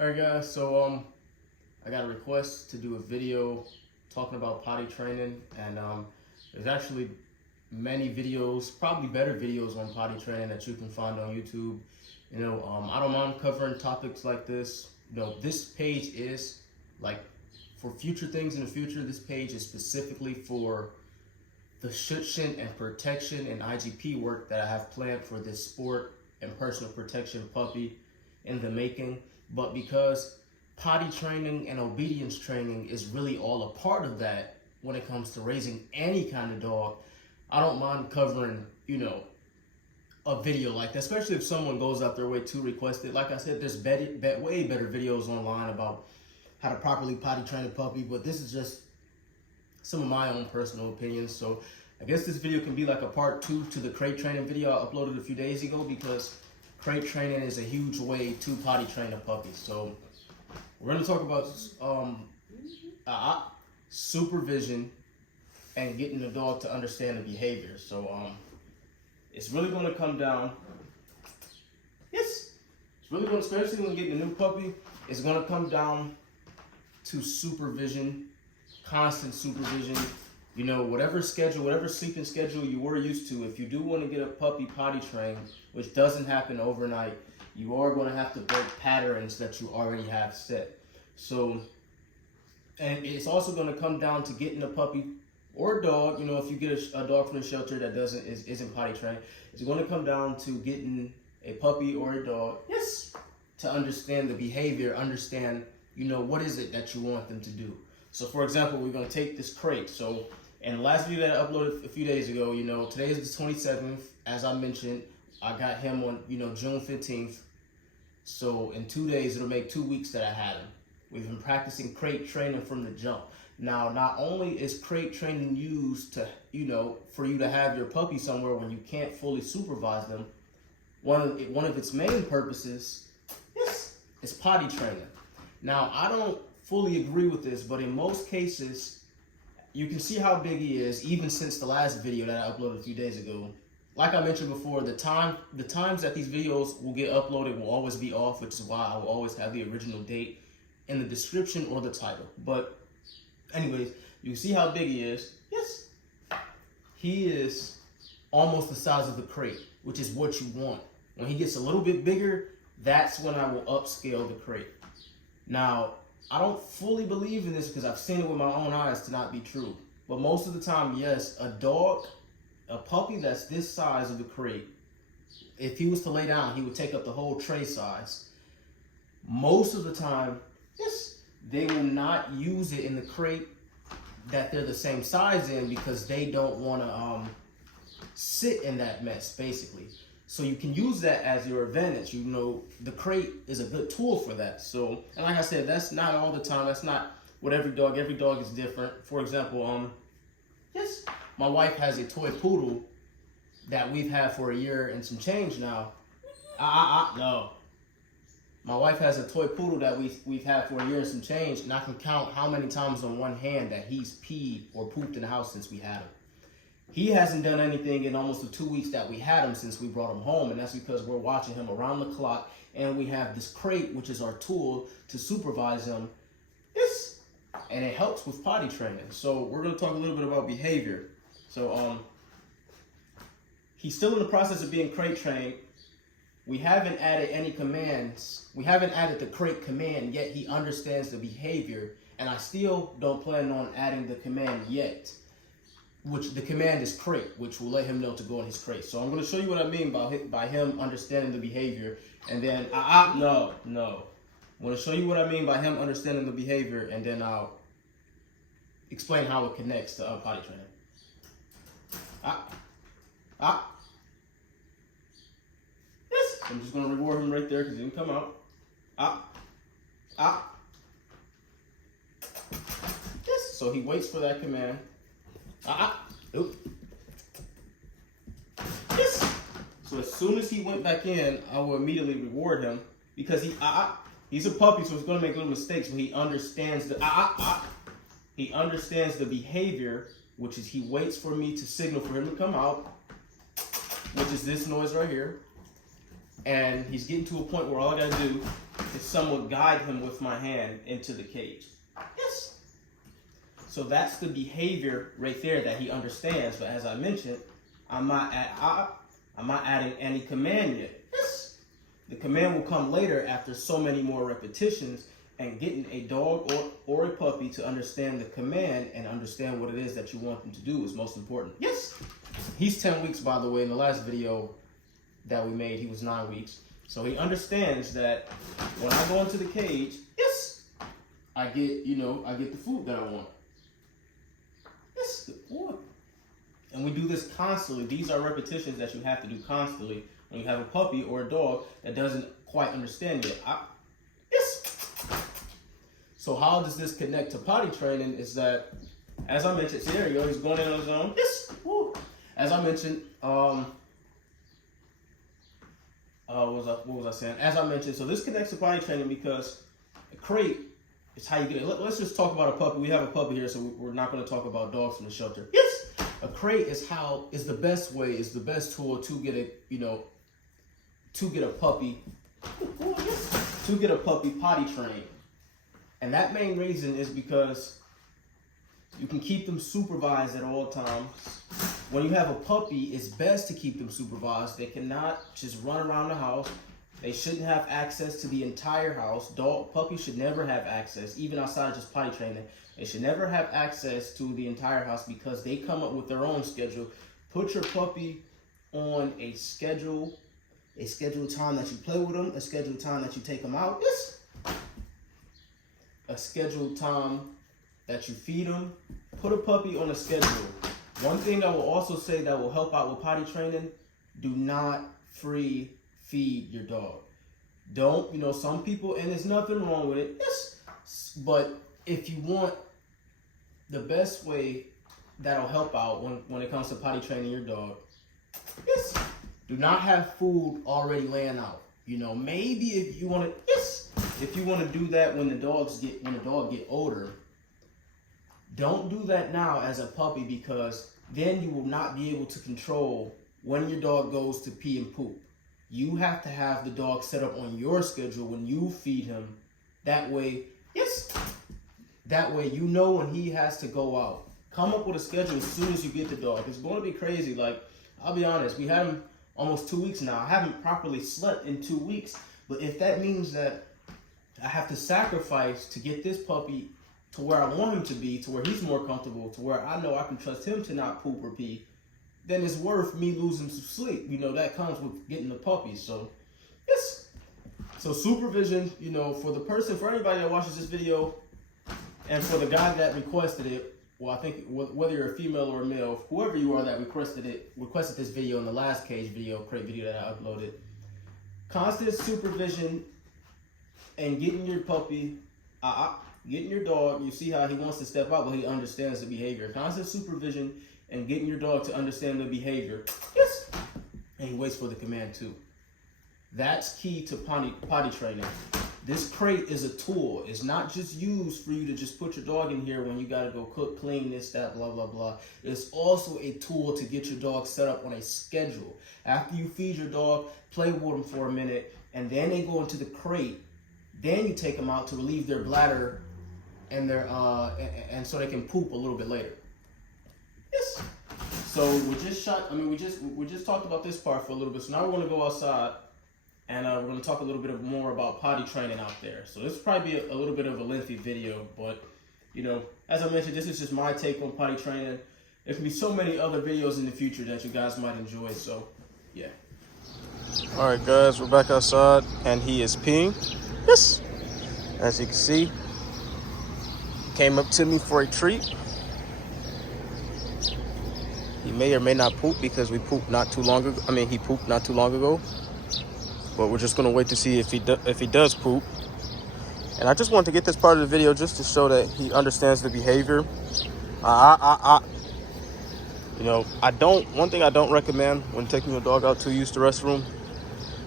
Alright guys, so I got a request to do a video talking about potty training, and there's actually many videos, probably better videos on potty training that you can find on YouTube. I don't mind covering topics like this. This page is like for future things in the future. This page is specifically for the shit and protection and IGP work that I have planned for this sport and personal protection puppy in the making. But because potty training and obedience training is really all a part of that when it comes to raising any kind of dog, I don't mind covering, a video like that, especially if someone goes out their way to request it. Like I said, there's way better videos online about how to properly potty train a puppy, but this is just some of my own personal opinions. So I guess this video can be like a part 2 to the crate training video I uploaded a few days ago, because crate training is a huge way to potty train a puppy. So we're going to talk about supervision and getting the dog to understand the behavior. So it's really going to come down, especially when getting a new puppy, it's going to come down to supervision, constant supervision. Whatever sleeping schedule you were used to, if you do want to get a puppy potty trained, which doesn't happen overnight, you are going to have to break patterns that you already have set. So, and it's also going to come down to getting a puppy or a dog. If you get a dog from the shelter that isn't potty trained, it's going to come down to getting a puppy or a dog, to understand the behavior, understand, what is it that you want them to do. So for example, we're going to take this crate. So in the last video that I uploaded a few days ago, today is the 27th. As I mentioned, I got him on, June 15th. So in 2 days, it'll make 2 weeks that I had him. We've been practicing crate training from the jump. Now, not only is crate training used to, for you to have your puppy somewhere when you can't fully supervise them, one of its main purposes, is potty training. Now, I don't fully agree with this, but in most cases, you can see how big he is, even since the last video that I uploaded a few days ago. Like I mentioned before, the times that these videos will get uploaded will always be off, which is why I will always have the original date in the description or the title. But anyways, you see how big he is. He is almost the size of the crate, which is what you want. When he gets a little bit bigger, that's when I will upscale the crate. Now, I don't fully believe in this because I've seen it with my own eyes to not be true. But most of the time, yes, a puppy that's this size of the crate, if he was to lay down, he would take up the whole tray size. Most of the time, they will not use it in the crate that they're the same size in, because they don't want to sit in that mess, basically. So you can use that as your advantage. The crate is a good tool for that. So, and like I said, that's not all the time. That's not what every dog is different. For example, my wife has a toy poodle that we've had for a year and some change now. No. My wife has a toy poodle that we've had for a year and some change, and I can count how many times on one hand that he's peed or pooped in the house since we had him. He hasn't done anything in almost the 2 weeks that we had him since we brought him home, and that's because we're watching him around the clock, and we have this crate, which is our tool to supervise him. And it helps with potty training. So we're going to talk a little bit about behavior. So he's still in the process of being crate trained. We haven't added any commands. We haven't added the crate command yet. He understands the behavior, and I still don't plan on adding the command yet, which the command is crate, which will let him know to go in his crate. So I'm going to show you what I mean by him understanding the behavior, and then no. I'm going to show you what I mean by him understanding the behavior, and then I'll explain how it connects to potty training. I'm just going to reward him right there because he didn't come out. So he waits for that command. So as soon as he went back in, I will immediately reward him, because he's a puppy, so he's going to make little mistakes, but he understands the behavior, which is he waits for me to signal for him to come out, which is this noise right here. And he's getting to a point where all I gotta do is somewhat guide him with my hand into the cage. Yes. So that's the behavior right there that he understands. But as I mentioned, I'm not adding any command yet. Yes. The command will come later after so many more repetitions, and getting a dog or a puppy to understand the command and understand what it is that you want them to do is most important. Yes. He's 10 weeks, by the way. In the last video that we made, he was 9 weeks. So he understands that when I go into the cage, yes, I get the food that I want. Yes, good boy. And we do this constantly. These are repetitions that you have to do constantly when you have a puppy or a dog that doesn't quite understand yet. Yes. So how does this connect to potty training is that, as I mentioned, see, there you go, he's going in on his own. Yes. Woo. As I mentioned, what was I saying? As I mentioned, so this connects to potty training because a crate is how you get it. Let's just talk about a puppy. We have a puppy here, so we're not going to talk about dogs from the shelter. Yes, a crate is the best way, is the best tool to get a puppy potty trained, and that main reason is because you can keep them supervised at all times. When you have a puppy, it's best to keep them supervised. They cannot just run around the house. They shouldn't have access to the entire house. Puppies should never have access, even outside of just potty training. They should never have access to the entire house because they come up with their own schedule. Put your puppy on a scheduled time that you play with them, a scheduled time that you take them out. Yes. A scheduled time that you feed them. Put a puppy on a schedule. One thing I will also say that will help out with potty training, do not free feed your dog. Don't, some people, and there's nothing wrong with it, yes, but if you want the best way that'll help out when it comes to potty training your dog, yes, do not have food already laying out. Maybe if you want to do that when the dog get older, don't do that now as a puppy, because then you will not be able to control when your dog goes to pee and poop. You have to have the dog set up on your schedule when you feed him. That way, yes, when he has to go out. Come up with a schedule as soon as you get the dog. It's going to be crazy. Like, I'll be honest, we had him almost 2 weeks now. I haven't properly slept in 2 weeks. But if that means that I have to sacrifice to get this puppy to where I want him to be, to where he's more comfortable, to where I know I can trust him to not poop or pee, then it's worth me losing some sleep. That comes with getting the puppy. So, yes. So supervision, for anybody that watches this video, and for the guy that requested it, well, I think whether you're a female or a male, whoever you are that requested this video in the last crate video that I uploaded, constant supervision and getting your puppy, getting your dog, you see how he wants to step out, but he understands the behavior. Constant supervision and getting your dog to understand the behavior. Yes. And he waits for the command too. That's key to potty training. This crate is a tool. It's not just used for you to just put your dog in here when you got to go cook, clean, this, that, blah, blah, blah. It's also a tool to get your dog set up on a schedule. After you feed your dog, play with them for a minute, and then they go into the crate. Then you take them out to relieve their bladder and and so they can poop a little bit later. Yes. So we just talked about this part for a little bit. So now we're going to go outside and we're going to talk a little bit more about potty training out there. So this will probably be a little bit of a lengthy video, but as I mentioned, this is just my take on potty training. There can be so many other videos in the future that you guys might enjoy. So yeah. All right, guys, we're back outside and he is peeing. Yes. As you can see, he came up to me for a treat. He may or may not poop because he pooped not too long ago. But we're just gonna wait to see if he does poop. And I just want to get this part of the video just to show that he understands the behavior. One thing I don't recommend when taking your dog out to use the restroom,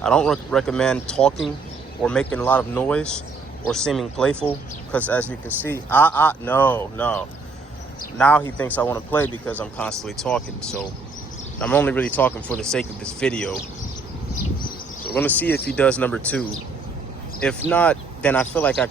I don't recommend talking or making a lot of noise or seeming playful, because as you can see, no. Now he thinks I want to play because I'm constantly talking. So I'm only really talking for the sake of this video. So we're gonna see if he does number 2. If not, then I feel like I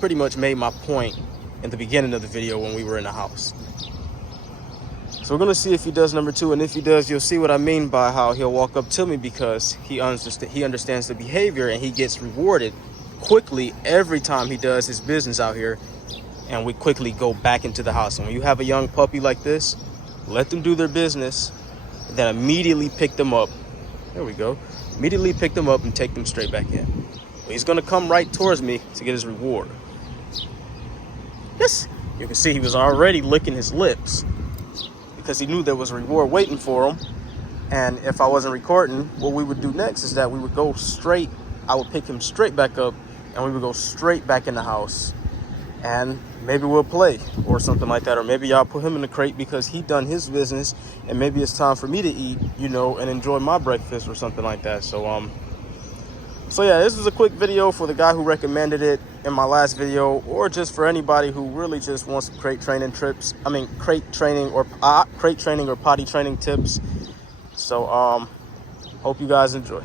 pretty much made my point in the beginning of the video when we were in the house. So we're gonna see if he does number 2, and if he does, you'll see what I mean by how he'll walk up to me, because he understands the behavior and he gets rewarded quickly every time he does his business out here, and we quickly go back into the house. And when you have a young puppy like this, let them do their business, then immediately pick them up. There we go. Immediately pick them up and take them straight back in. Well, he's gonna come right towards me to get his reward. Yes, you can see he was already licking his lips because he knew there was a reward waiting for him. And if I wasn't recording, what we would do next is that we would go straight, I would pick him straight back up, and we would go straight back in the house, and maybe we'll play or something like that. Or maybe y'all put him in the crate because he done his business, and maybe it's time for me to eat, you know, and enjoy my breakfast or something like that. So yeah, this was a quick video for the guy who recommended it in my last video, or just for anybody who really just wants some crate training or potty training tips. So hope you guys enjoy.